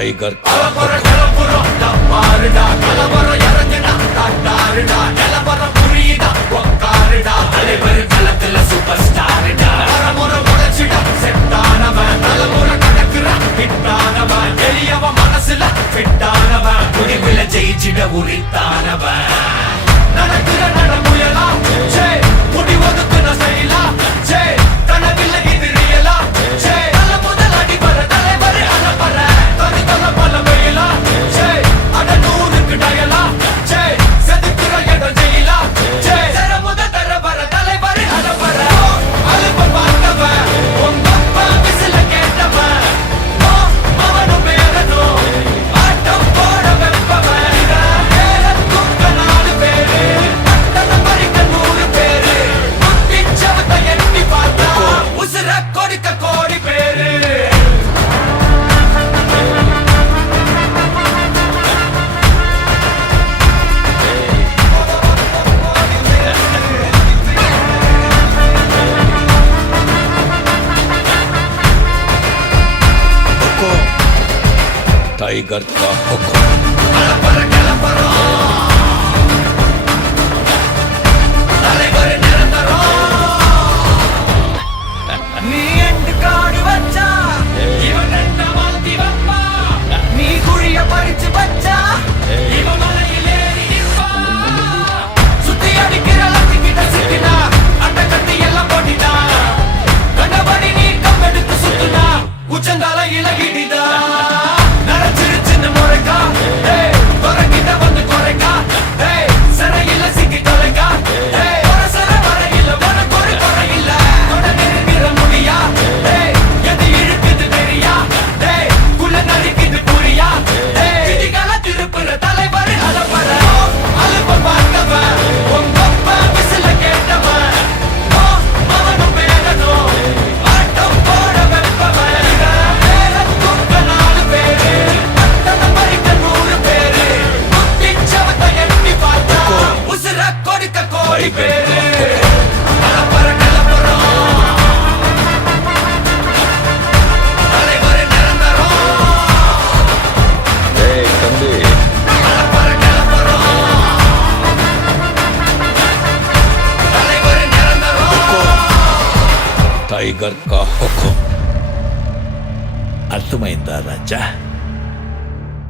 Tiger ஜெயிச்சிட உரித்தானவன் நடக்கிற நடமுயலா J முடி ஒதுக்குன செயலா ஜே கனவில்ல இது ரியலா ஜே நல்ல முதல் அடிபர தலைவர் அனப்பற தனி தல பல வெயிலா ஜே அட நூறுக்கு டயலா ஜே செதுக்குற இடம் ஜெயிலா ஜே தர முதல் தரவர தலைவர் அனப்பற அலுப்ப பார்த்தவன் உங்க அப்பா விசில கேட்டவன் அவனும் பேரனும் ஆட்டம் போட வெப்பவன் टाइगर का हुक्म टाइगर का हुक्म अर्थमैंदा राजा।